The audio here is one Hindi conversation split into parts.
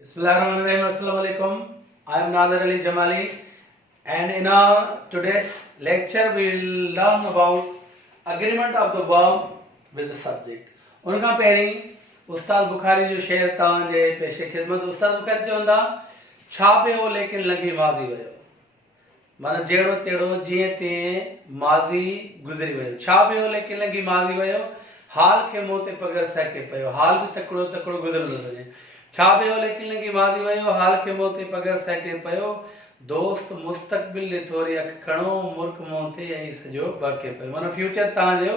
Bismillahirrahmanirrahim. Assalamu alaikum. I am Nader Ali Jamali, and in our today's lecture we will learn about agreement of the verb with the subject. उनका पहिरीं उस्ताद बुखारी जो शेर तव्हांजे पेशे ख़िदमत उस्ताद बुखारी चवंदा छा पियो लेकिन लॻी माज़ी वियो माना जहिड़ो तहिड़ो जीअं तीअं माज़ी गुज़री वियो छा पियो लेकिन लॻी माज़ी वियो हाल खे मूं ते पगर सहिके पियो हाल बि तकिड़ो तकिड़ो गुज़रंदो सॼे छा पियो लेकिन लॻी माज़ी वियो हाल खे मूं ते पगर सहिके पियो दोस्त मुस्तक़बिल ॾे थोरी अखि खणो मुल्क मूं ते ऐं सॼो बहके पियो माना फ्यूचर तव्हांजो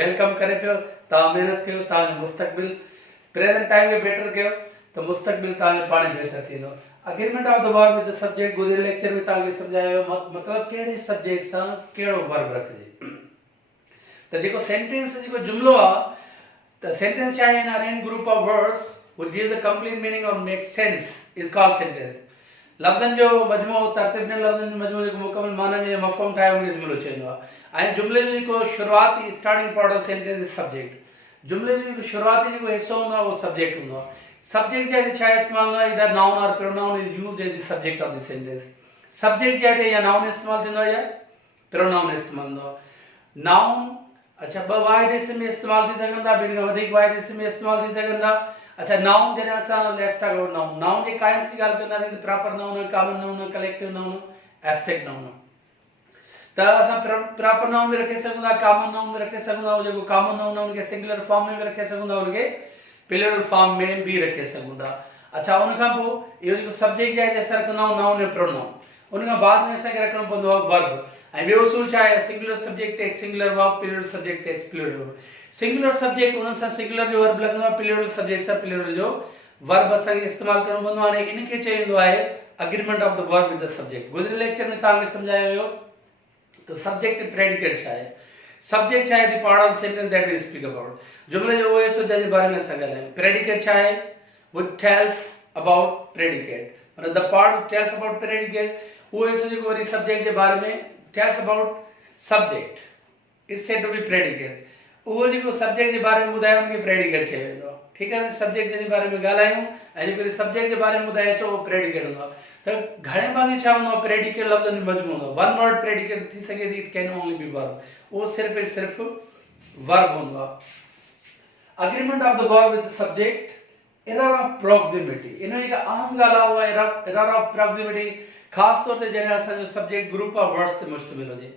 वेलकम करे पियो तव्हां महिनत कयो तव्हांजो मुस्तक़बिल प्रेज़ेंट टाइम खे बेटर कयो त मुस्तक़बिल तव्हांजो पाण बेहतर थींदो agreement of the verb with the subject गुज़िरियल लेक्चर में तव्हांखे सम्झायो मतिलबु कहिड़े सब्जेक्ट सां कहिड़ो वर्ब रखिजे त जेको सेंटेंस जेको जुमिलो आहे त सेंटेंस छा आहे in arrange group of words which gives the complete meaning or makes sense is called sentence लफ़्ज़नि जो मजमूओ तरतीब ॾिनल लफ़्ज़नि जो मजमूओ जेको मुकमल माना जो मफ़हूम ठाहे उनखे जुमिलो चवंदो आहे ऐं जुमिले जो जेको शुरूआती starting part of sentence is subject जुमिले जो जेको शुरूआती जेको हिसो हूंदो आहे उहो सब्जेक्ट हूंदो आहे सब्जेक्ट जा छा इस्तेमालु हूंदो आहे इधर नाउन और pronoun is used as the subject of the sentence subject जा या नाउन इस्तेमालु थींदो आहे या प्रोनाउन इस्तेमालु हूंदो आहे नाउन अच्छा ॿ वाहिद इस्म में इस्तेमालु थी सघनि था ॿिनि खां वधीक वाहिद इस्म में इस्तेमालु थी सघनि था अच्छा नाउन जॾहिं असां let's talk about noun noun जे काइम्स जी ॻाल्हि कंदासीं त proper noun common noun collective noun abstract noun त असां प्रॉपर नाउन में रखे सघूं था कॉमन नाउन में रखे सघूं था उहो जेको कॉमन नाउन आहे उनखे सिंगुलर फॉर्म में बि रखे सघूं था उनखे प्लूरल फॉर्म में बि रखे सघूं था अच्छा उन खां पोइ इहो जेको सब्जेक्ट आहे असां रखंदा आहियूं नाउन ऐं प्रोनाउन उन खां बाद में असांखे रखणो पवंदो आहे वर्ब ऐं ॿियो उसूल छा आहे singular subject takes singular verb plural subject takes plural verb singular subject उन सां सिंगुलर जो वर्ब लॻंदो आहे प्लूरल सब्जेक्ट सां प्लूरल जो वर्ब असांखे इस्तेमालु करणो पवंदो हाणे इनखे चवंदो आहे agreement of the verb with the subject गुज़िरियल लेक्चर में तव्हांखे सम्झायो वियो त सब्जेक्ट प्रेडिकेट छा आहे सब्जेक्ट छा आहे the part of sentence that we speak about जुमिले जो उहो हिसो जंहिंजे बारे में असां ॻाल्हायूं प्रेडिकेट छा आहे व्हिच टेल्स अबाउट प्रेडिकेट माना the part tells about predicate उहो हिसो जेको वरी सब्जेक्ट जे बारे में tells about subject is said to be predicate उहो जेको सब्जेक्ट जे बारे में ॿुधायो उनखे प्रेडिकेट चयो वेंदो आहे ठीकु आहे सब्जेक्ट जे बारे में ॻाल्हायूं ऐं जेको सब्जेक्ट जे बारे में ॿुधाए सो उहो प्रेडिकेट हूंदो आहे त घणे भाङे छा हूंदो आहे प्रेडिकेट लफ़्ज़नि जो मजमूओ हूंदो आहे वन वर्ड प्रेडिकेट थी सघे थी it can only be verb उहो सिर्फ़ु सिर्फ़ु वर्ब हूंदो आहे agreement of the verb with the subject error of proximity इन जी अहम ॻाल्हि आहे उहा एरर ऑफ प्रॉक्सिमिटी ख़ासि तौर ते जॾहिं असांजो सब्जेक्ट ग्रुप ऑफ वर्ड्स ते मुश्तमिल हुजे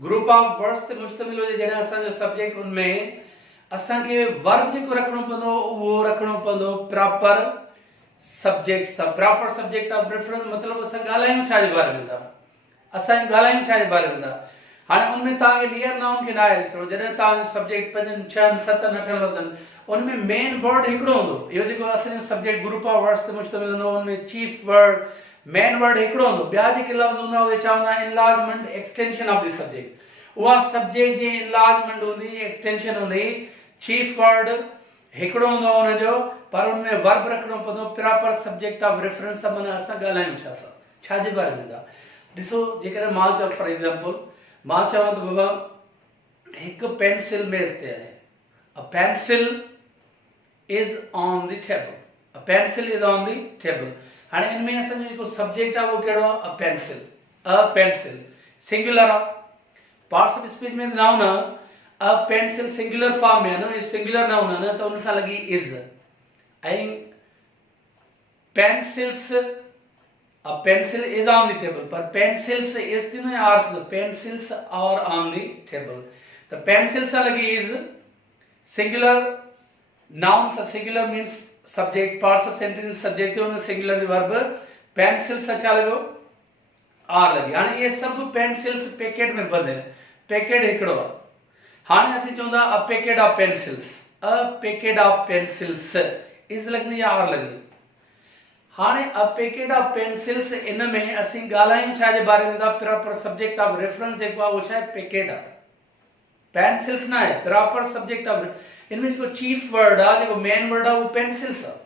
ग्रुप ऑफ वर्ड्स ते मुश्तमिल हुजे जॾहिं असांजो सब्जेक्ट उनमें असांखे वर्ब जेको रखणो पवंदो उहो रखणो पवंदो प्रॉपर सब्जेक्ट सां प्रॉपर सब्जेक्ट ऑफ रेफरेंस मतिलबु असां ॻाल्हायूं छा जे बारे में था असां ॻाल्हायूं छा जे बारे में था हाणे उनमें तव्हांखे नियर नाउन खे न आहे ॾिसणो जॾहिं तव्हांजो सब्जेक्ट 5 6 7 8 लफ़्ज़नि उनमें मेन वर्ड हिकिड़ो हूंदो इहो जेको असांजो सब्जेक्ट ग्रुप ऑफ वर्ड्स ते मुश्तमिल हूंदो उनमें चीफ वर्ड मेन वर्ड हिकिड़ो हूंदो ॿिया जेके लफ़्ज़ हूंदा उहे छा हूंदा enlargement extension of the subject उहा सब्जेक्ट जी एनलार्जमेंट हूंदी एक्सटेंशन हूंदी चीफ वर्ड हिकिड़ो हूंदो हुनजो पर उनमें वर्ब रखणो पवंदो प्रॉपर सब्जेक्ट ऑफ रेफरेंस माना असां ॻाल्हायूं छा जे बारे में था ॾिसो जेकॾहिं मां चवां फॉर एग्जांपल मां चवां त बाबा हिकु पेंसिल मेज़ ते आहे अ pencil is on the table a pencil is on the table हाणे इनमें असांजो जेको सब्जेक्ट आहे उहो कहिड़ो आहे अ पेंसिल सिंगुलर आहे पार्ट्स ऑफ स्पीच में नाउन आहे अ पेंसिल सिंगुलर फॉर्म में है ना सिंगुलर नाउन है ना तो उन सां लगी इज ऐं pencils a pencil is on the table पर पेंसिल्स इज थी न आर थी pencils are on the table तो पेंसिल सां लगी इज सिंगुलर नाउन सां singular means subject parts of sentence subject उन सिंगुलर जो वर्ब पेंसिल सां छा लॻो आर लगी हाणे ये सब पेंसिल्स पैकेट में बंद है पैकेट हिकिड़ो आहे हाणे असीं चवंदा अ पैकेट ऑफ पेंसिल्स इज लॻंदी या आर लॻंदी हाणे अ पैकेट ऑफ पेंसिल्स इन में असीं ॻाल्हायूं छा जे बारे में था प्रॉपर सब्जेक्ट ऑफ रेफरेंस जेको आहे उहो छा आहे पैकेट आहे पेंसिल्स न आहे प्रॉपर सब्जेक्ट ऑफ इनमें जेको चीफ वर्ड आहे जेको मेन वर्ड आहे उहो पेंसिल्स आहे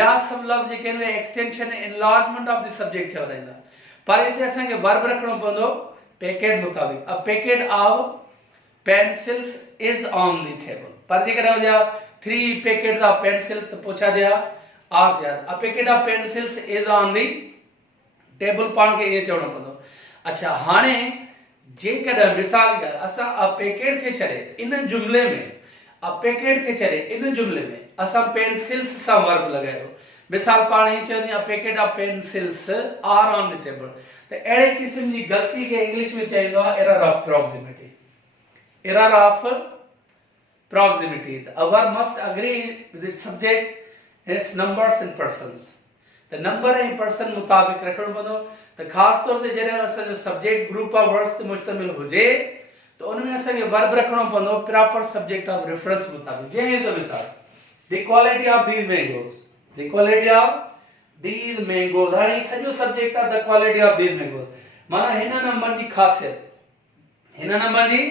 ॿिया सभु लफ़्ज़ जेके आहिनि extension enlargement of the subject चवंदा पर हिते असांखे वर्ब रखणो पवंदो पैकेट मुताबिक़ अ packet of pencils is on the table पर जेकॾहिं हुजे 3 पैकेट ऑफ पेंसिल त पोइ छा दिया आर याद अ packet of pencils is on the table पाण खे ये चवणो पवंदो। अच्छा हाणे जेकॾहिं मिसाल ॻाल्हि असां अ पैकेट खे छॾे इन जुमले में अ पैकेट खे छॾे इन जुमले में असां पेंसिल्स सां वर्ब लॻायो। मिसाल पाण ही चवंदी a packet of pencils are on the table त अहिड़े क़िस्म जी ग़लती खे इंग्लिश में चवंदो आहे error of proximity. Error of proximity. A verb must agree with its subject and its numbers and persons. The number and person मुताबिक रखणो पवंदो। त ख़ास तौर ते जॾहिं असांजो सब्जेक्ट ग्रुप ऑफ वर्ड्स ते मुश्तमिल हुजे त उनमें असांखे वर्ब रखणो पवंदो प्रॉपर सब्जेक्ट ऑफ रेफरेंस मुताबिक। जंहिं जो मिसाल the quality of these mangoes, the quality of these mangoes, हाणे सॼो subject of the quality of these mangoes माना हिन नंबर जी ख़ासियत, हिन नंबर जी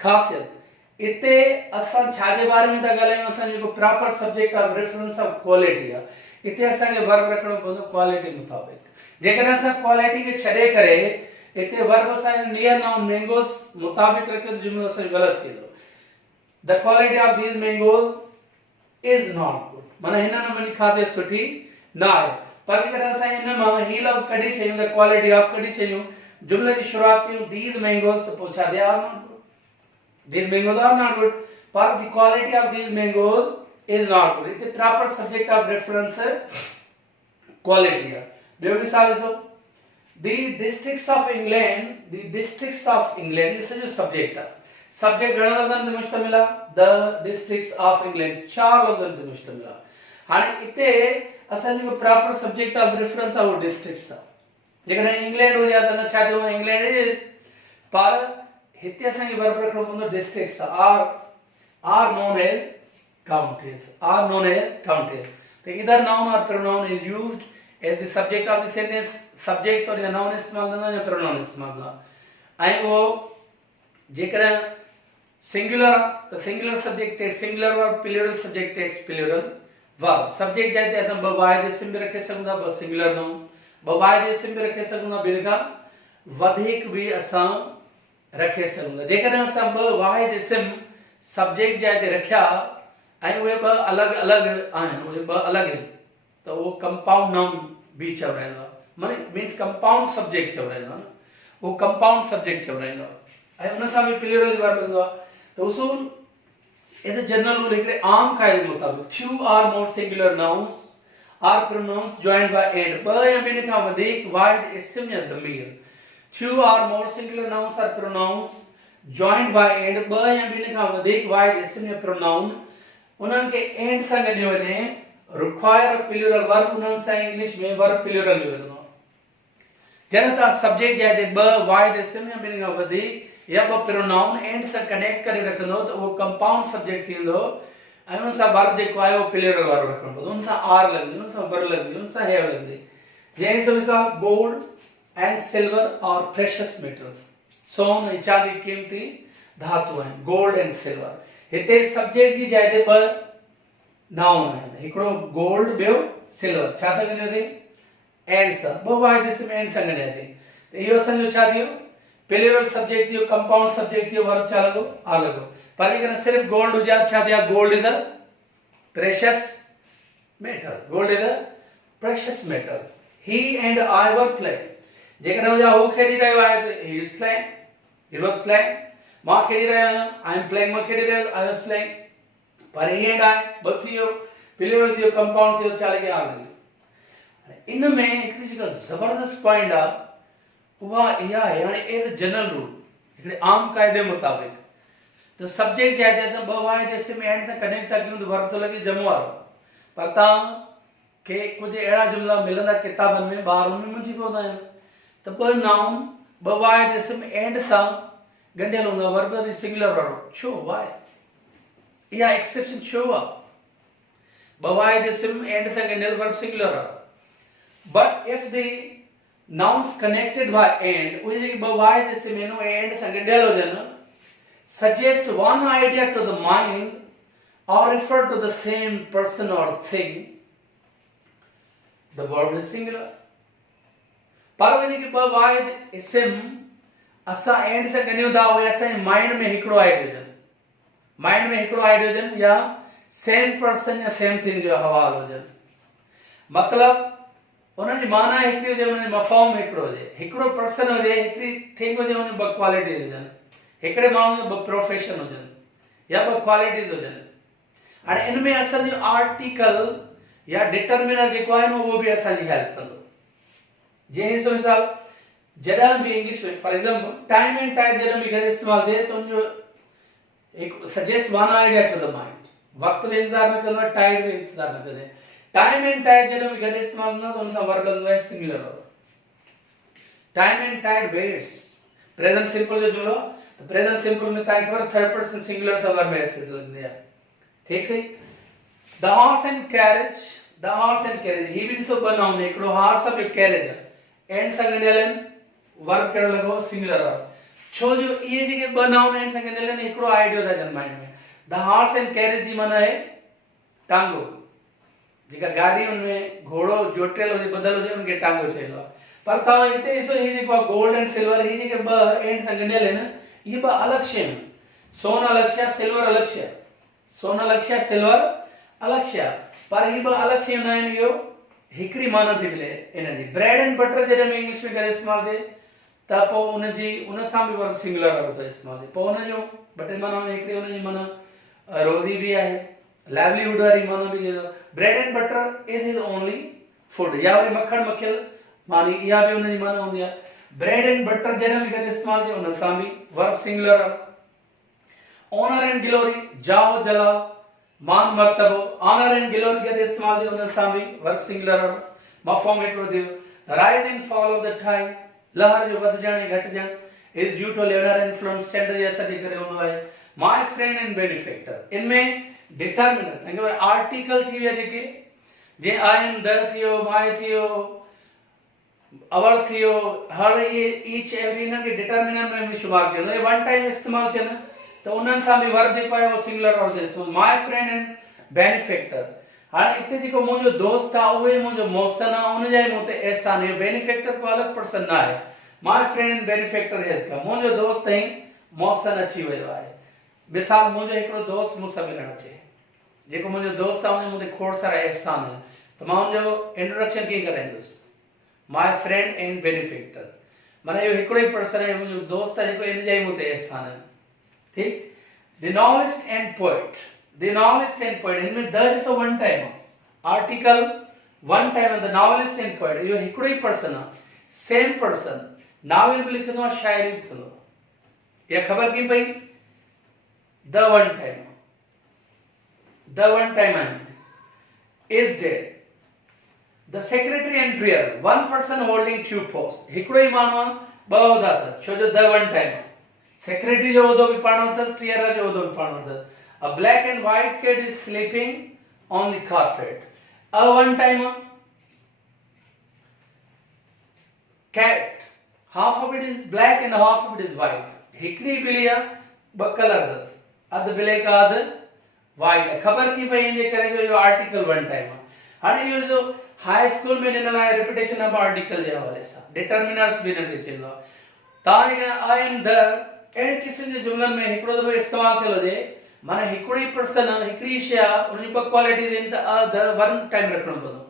ख़ासियत। इते असां छाजे बारे में था ॻाल्हायूं, असां जेको proper subject of reference of quality आहे इते असांखे वर्ब रखणो पवंदो क्वालिटी मुताबिक। जेकॾहिं असां क्वालिटी खे छॾे करे इते वर्ब असां नियर नाउन मैंगोस मुताबिक रखियो त जुमलो असांजो ग़लति थींदो। The quality of these mangoes is not good माना हिन नंबर जी ख़ासियत सुठी न आहे। पर जेकॾहिं असां हिन मां ही लफ़्ज़ कढी छॾियूं त क्वालिटी ऑफ कढी छॾियूं जुमले जी शुरूआत कयूं दीज मैंगोस त पोइ छा they are not good. These mangoes are not good, but the quality of these mangoes is not good. It's a proper subject of reference quality. ॿियो मिसाल ॾिसो the districts of England, the districts of England इहो सॼो सब्जेक्ट आहे। सब्जेक्ट घणनि लफ़्ज़नि ते मुश्तमिल आहे, the districts of England चार लफ़्ज़नि ते मुश्तमिल आहे। हाणे इते असां जेको प्रॉपर सब्जेक्ट ऑफ रेफरेंस आहे उहो डिस्ट्रिक्ट्स आहे। जेकॾहिं इंग्लैंड हुजे त छा चइबो इंग्लैंड, पर हिते असांखे वर्ब रखणो पवंदो districts are known as counties, are known as counties. तो इधर नाउन और pronoun is used as the subject of the sentence. Subject और या नाउन इस्तेमाल कंदा या प्रोनाउन इस्तेमाल कंदा। ऐं वो जेकॾहिं सिंगुलर त singular subject takes singular verb, plural subject takes plural verb. Subject जाए ते असां ॿ वाहिद इस्म बि रखे सघूं था, ॿ सिंगुलर नाउन, ॿ वाहिद इस्म बि रखे सघूं था, ॿिनि खां वधीक बि असां रखे सघूं था। जेकॾहिं असां ॿ वाहिद इस्म सब्जेक्ट जाए ते रखिया ऐं उहे ॿ अलॻि अलॻि आहिनि, उहे ॿ अलॻि आहिनि त उहो कंपाउंड नाउन बि चवराईंदो आहे। मीन्स कंपाउंड सब्जेक्ट चवराईंदो आहे न, उहो कंपाउंड सब्जेक्ट चवराईंदो आहे ऐं उन सां बि प्लूरल वर्ब ईंदो आहे। त उसूल एज अ जनरल रूल हिकिड़े आम क़ाइदे मुताबिक़ few or more singular nouns or pronouns joined by and, ॿ या ॿिनि खां वधीक वाहिद इस्म या ज़मीर। Few or more singular nouns or pronouns joined by and, ॿ या ॿिनि खां वधीक वाहिद इस्म या प्रोनाउन उन्हनि खे एंड सां गॾु वञे रिक्वायर प्लूरल वर्ब, उन्हनि सां इंग्लिश में वर्ब प्लूरल बि लॻंदो आहे। जॾहिं तव्हां सब्जेक्ट जाए ते ॿ वाहिद इस्म या ॿिनि खां वधीक या ॿ प्रोनाउन एंड सां कनेक्ट करे रखंदो त उहो कंपाउंड सब्जेक्ट थींदो ऐं उन सां वर्ब जेको आहे उहो प्लूरल वर्ब रखणो पवंदो, उन सां आर लॻंदी, उन सां वर लॻंदी, उन सां हेव लॻंदी। जंहिं जो मिसाल gold and silver or precious metals, सोन ऐं चांदी क़ीमती धातु आहिनि, गोल्ड एंड सिल्वर। हिते सब्जेक्ट जी जाइ ते ॿ नाउन आहिनि, हिकिड़ो गोल्ड ॿियो सिल्वर। छा सां ॻंढियोसीं? एंड सां, ॿ वाहिद इस्म एंड सां ॻंढियासीं त इहो असांजो छा थियो? प्लूरल सब्जेक्ट थियो, कंपाउंड सब्जेक्ट थियो, वर्ब छा लॻो? आ लॻो। पर जेकॾहिं सिर्फ़ गोल्ड हुजे हा छा थिया? Gold is a precious metal, gold is a precious metal. He and I were playing, जेकॾहिं हुजे हू खेॾी रहियो आहे त he is playing, he was playing. मां खेॾी रहियो आहियां, आई एम प्लेइंग, मां खेॾी रहियो, आई वाज प्लेइंग। पर ही एंड आई ॿ थी वियो, प्लूरल थियो, कंपाउंड थियो, छा लॻे? आ लॻे। इन में हिकिड़ी जेका ज़बरदस्त पॉइंट आहे उहा इहा आहे, हाणे एज अ जनरल रूल हिकिड़े आम क़ाइदे मुताबिक़ त सब्जेक्ट जाए ते असां ॿ वाहिद इस्म एंड सां कनेक्ट था कयूं त वर्ब थो लॻे जमो वारो। पर तव्हां खे कुझु अहिड़ा जुमला मिलंदा किताबनि में, ॿार उन में मुंझी पवंदा आहिनि त ॿ नाउन ॿ वाहिद इस्म एंड सां ॻंढियल हूंदा, वर्ब सिंगुलर वारो। छो? वाए? इहा एक्सेप्शन छो आहे? ॿ वाहिद इस्म एंड सां ॻंढियल वर्ब सिंगुलर वारो। But if the nouns connected by and, उहे जेके ॿ वाहिद इस्म आहिनि उहे एंड सां ॻंढियल हुजनि, suggest one idea to the mind or refer to the same person or thing, the verb is singular. पर उहे जेके ॿ वाहिद इस्म असां एंड सां ॻंढियूं था उहे असांजे माइंड में हिकिड़ो आइडियो हुजनि, माइंड में हिकिड़ो आइडियो हुजनि या सेम पर्सन या सेम थिंग जो हवालो हुजनि। मतलब उन्हनि जी माना हिकिड़ी हुजे, उन्हनि जो मफ़हूम हिकिड़ो हुजे, हिकिड़ो पर्सन हुजे, हिकिड़ी थिंग हुजे, उन ॿ क्वालिटीज़ हुजनि, हिकिड़े माण्हू जो ॿ प्रोफेशन हुजनि या ॿ क्वालिटीज़ हुजनि। हाणे इन में असांजो आर्टिकल या डिटर्मिनर जेको आहे न उहो बि असांजी हेल्प कंदो। जंहिं हिसाब सां जॾहिं बि इंग्लिश में for example time and tide जॾहिं बि करे इस्तेमालु थिए त उनजो हिकु suggest one idea to the mind, वक़्त बि इंतज़ार न कंदो, टाइड बि इंतज़ार न कंदो। टाइम एंड टाइड जॾहिं बि गॾु इस्तेमालु न त उन सां वर्ब लॻंदो आहे singular verb. Time and tide waits, present simple जो जुमलो, त प्रेजेंट सिंपल में तव्हांखे ख़बर थर्ड पर्सन सिंगुलर सां वर्ब एस लॻंदी आहे। ठीक सही। The horse and carriage, the horse and carriage ही बि ॾिसो ॿ नाउन, हिकिड़ो हॉर्स आहे, ॿियो कैरेज आहे, एंड सां गॾियल आहिनि, वर्ब कहिड़ो लॻो सिंगुलर वर्ब। छो जो इहे जेके ॿ नाउन एंड सां गॾियल आहिनि हिकिड़ो आइडियो था ॾियनि माइंड में। द हॉर्स एंड कैरेज जी माना आहे टांगो, जेका गाॾी उनमें घोड़ो जोटियल हुजे, ॿधल हुजे, उनखे टांगो चइबो आहे। पर तव्हां हिते ॾिसो हीअ जेको आहे गोल्ड एंड सिल्वर, हीअ जेके ॿ एंड सां गॾियल आहिनि इहे ॿ अलॻि शयूं आहिनि। सोन अलॻि शइ, सिल्वर अलॻि शइ, सोन अलॻि शइ, सिल्वर अलॻि शइ, पर हीअ ॿ अलॻि शयूं न आहिनि, इहो हिकिड़ी माना थी मिले इन जी। ब्रेड एंड बटर जॾहिं बि इंग्लिश में करे इस्तेमालु थिए त पोइ उनजी उन सां बि वर्ब सिंगुलर वर्ब थो इस्तेमालु थिए। पोइ उनजो ॿ टे माना हिकिड़ी उनजी माना रोज़ी बि आहे, लाइवलीहुड वारी माना बि bread and butter is is only food, या वरी मखण मखियल मानी, इहा बि उनजी माना हूंदी आहे। ब्रेड एंड बटर जॾहिं बि करे इस्तेमालु थिए उन सां बि verb singular verb. Honour and glory, जाहो जलाल, मान मर्तबो, ऑनर एंड ग्लोरी करे इस्तेमालु थिए उन सां बि वर्ब सिंगुलर वर्ब। मफ़हूम हिकिड़ो थियो। Rise and fall of the tide, लहर जो वधजण ऐं घटिजण, इज ड्यू टू लेवलर इन्फ्लुएंस, चंड जे असर जे करे हूंदो आहे। माय फ्रेंड एंड बेनिफैक्टर, इनमें डिटर्मिनर तव्हांखे आर्टिकल थी विया जेके, जीअं आहिनि, द थियो, माय थियो, अवर थियो, हर इहे ईच एवरी इन्हनि खे डिटर्मिनर में बि शुमार कयो। इहे वन टाइम इस्तेमालु थियनि त उन्हनि सां बि वर्ब जेको आहे उहो सिंगुलर वर्ब इस्तेमालु। माय फ्रेंड एंड बेनिफैक्टर, हाणे हिते जेको मुंहिंजो दोस्त आहे उहे मुंहिंजो मोहसिन आहे, उनजा ई मूं ते एहसान आहे। बेनिफैक्टर को अलॻि पर्सन न आहे। My friend and benefactor has come, मुंहिंजो दोस्त ऐं मोहसिन अची वियो आहे। मिसाल, मुंहिंजो हिकिड़ो दोस्त मूंसां मिलणु अचे, जेको मुंहिंजो दोस्त आहे उन मूं ते खोड़ सारा एहसान आहे, त मां हुनजो इंट्रोडक्शन कीअं कराईंदुसि? माय फ्रेंड एंड बेनिफैक्टर, माना इहो हिकिड़ो ई पर्सन आहे, मुंहिंजो दोस्त आहे जेको इन जा ई मूं ते एहसान आहे। ठीक। The novelist and poet, the novelist and poet, हिनमें द ॾिसो वन टाइम आहे, आर्टिकल वन टाइम आहे। द नॉवेलिस्ट एंड पोएट इहो हिकिड़ो ई पर्सन आहे, सेम पर्सन, नावल बि लिखंदो आहे, शायरी बि कंदो आहे। इहा ख़बर कीअं पई? The one time, the one time आहे, is dead. The secretary and treasurer, one person holding two posts, हिकिड़ो ई माण्हू आहे, ॿ उहिदा अथसि, छो जो द वन टाइम, सेक्रेटरी जो उहिदो बि पाणो अथसि, ट्रेजरर जो उहिदो बि पाणो अथसि। A black and white cat is sleeping on the carpet, a one time cat, half of it is black and half of it is white, हिकिड़ी ॿिली आहे, ॿ कलर अथसि, अधु ब्लैक आहे अधु वाइट। ख़बर की पई इनजे करे जो इहो आर्टिकल वन टाइम आहे। हाणे इहो जो हाई स्कूल में ॾिनल आहे रिपीटेशन ऑफ आर्टिकल जे हवाले सां, डिटर्मिनर्स बि हिनखे चवंदो आहे। तव्हां जेके आई एम द अहिड़े क़िस्म जे जुमलनि में हिकिड़ो दफ़ो इस्तेमालु थियल हुजे, माना हिकिड़ो ई पर्सन, हिकिड़ी शइ आहे, उन जी ॿ क्वालिटीज़ आहिनि, त द वन टाइम रखणो पवंदो।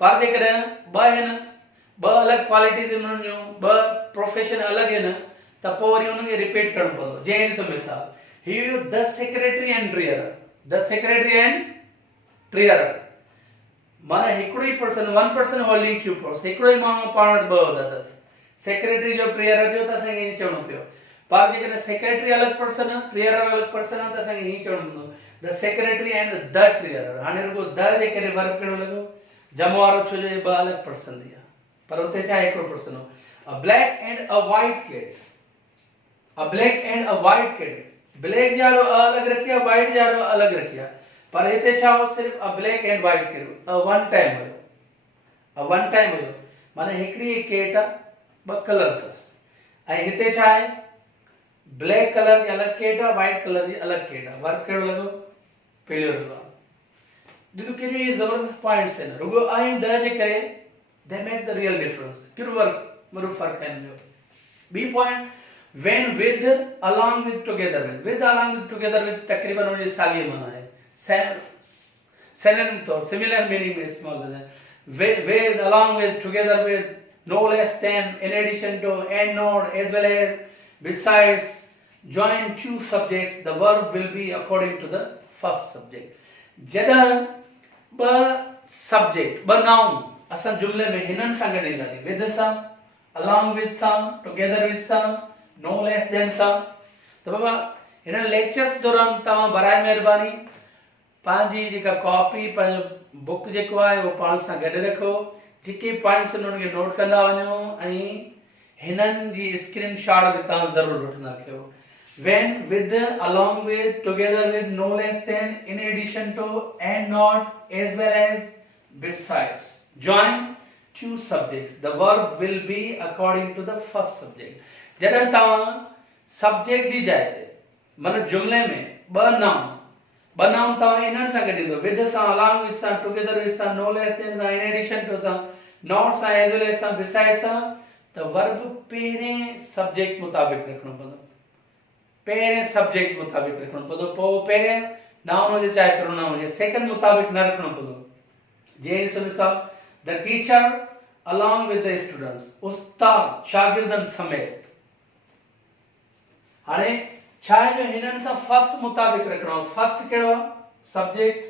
पर जेकॾहिं ॿ आहिनि, ॿ अलॻि क्वालिटीज़ आहिनि, उन्हनि जूं ॿ प्रोफेशन अलॻि आहिनि, त पोइ वरी उनखे रिपीट करणो पवंदो। जीअं ॾिसो मिसाल, ही the secretary and treasurer, the secretary and treasurer, माना हिकिड़ो ई पर्सन, one person holding two post, हिकिड़ो ई माण्हू पाण वटि ॿ उहिदा अथसि, सेक्रेटरी जो, ट्रेजरर जो, त असांखे हीअं चवणो पियो। पर जेकॾहिं सेक्रेटरी अलॻि पर्सन, ट्रेजरर अलॻि पर्सन आहे, त असांखे हीअं चवणो पवंदो the secretary and the treasurer. हाणे रुगो द जे करे वर्ब कहिड़ो लॻो? जमो वारो, छो जो ॿ अलॻि पर्सन थी आहे, पर हुते छा हिकिड़ो पर्सन हो। A black and a white cat, a black and a white cat, black जा अलॻि रखिया, वाइट जा अलॻि रखिया, पर हिते छा हो? सिर्फ़ a black and white cat, a one time हुयो, अ वन टाइम हुयो, माना हिकिड़ी कैट आहे, ॿ कलर अथसि। ऐं हिते छा आहे? ब्लैक कलर जी अलॻि कैट आहे, वाइट कलर जी अलॻि कैट आहे। वर्क कहिड़ो लॻो? पहिरियों लॻो। ॾिसो कहिड़ियूं इहे ज़बरदस्त पॉइंट्स आहिनि, रुगो आई एम द जे करे they make the real difference. कहिड़ो वर्क वॾो फ़र्क़ु आहे हिन जो। ॿी point, when with, along with, together with along with, together with तकरीबन उनजी साॻी माना आहे, सिमिलर मीनिंग में इस्तेमालु कंदा आहिनि। along with, together with, no less than, in addition to, and not, as well as, besides, join two subjects, the verb will be according to the first subject. जॾहिं ॿ subject, ॿ noun असां जुमले में हिननि सां गॾु ईंदासीं, with सां, along with सां, together with सां, no less than सां, त बाबा हिन लेक्चर्स दौरान तव्हां बराए महिरबानी पंहिंजी जेका कॉपी पंहिंजो बुक जेको आहे उहो पाण सां गॾु रखो, जेके पॉइंट्स उन्हनि खे नोट कंदा वञो ऐं हिननि जी स्क्रीन शॉट बि तव्हां ज़रूरु वठंदा कयो. When, with, along with, together with, no less than, in addition to, and not, as well as, besides. Join two subjects. The verb will be according to the first subject. जॾहिं तव्हां subject जी जाइ ते माना जुमले में ॿ नाउन तव्हां इन्हनि सां गॾु ईंदो, with सां, along with सां, together with सां, no less than सां, in addition to सां, not सां, as well as सां, besides सां, त verb पहिरें subject मुताबिक़ रखणो पवंदो. पहिरें सब्जेक्ट मुताबिक़ रखणो पवंदो, पोइ पहिरें नाउन हुजे चाहे प्रोनाउन हुजे, सेकंड मुताबिक़ न रखणो पवंदो. जीअं मिसाल, the teacher along with the students, उस्ताद शागिर्दनि समेत. हाणे छा आहे जो हिननि सां फर्स्ट मुताबिक़ रखणो आहे. फर्स्ट कहिड़ो आहे? सब्जेक्ट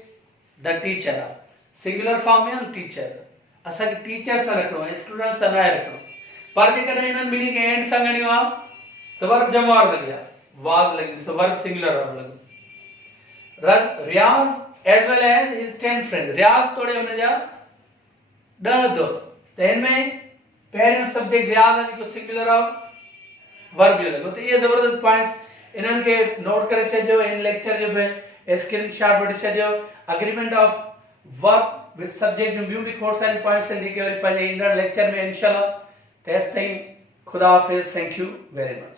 द टीचर आहे, सिंगुलर फॉर्म में टीचर. असांखे टीचर सां रखणो आहे, स्टूडेंट सां न रखणो. पर जेकॾहिं हिननि ॿिन्ही खे एंड सां ॻणियो आहे त वर्ब जमा वारो लॻी आहे, was like this, verb singular or like Riyaz as well as his 10 friends. Riyaz तोड़े हुन जा 10 दोस्त. त इनमें पहिरियों सब्जेक्ट रियाज़ आहे जेको सिंगुलर आहे, वर्ब जो लॻो. त इहे ज़बरदस्त पॉइंट्स इन्हनि खे नोट करे छॾियो. इन लेक्चर जो बि स्क्रीनशॉट वठी छॾियो. Agreement of verb with subject में ॿियूं बि खोड़ सारी पॉइंट्स आहिनि जेके वरी पंहिंजे ईंदड़ लेक्चर में इंशाल्लाह. तेसिताईं ख़ुदा हाफ़िज़. Thank you very much.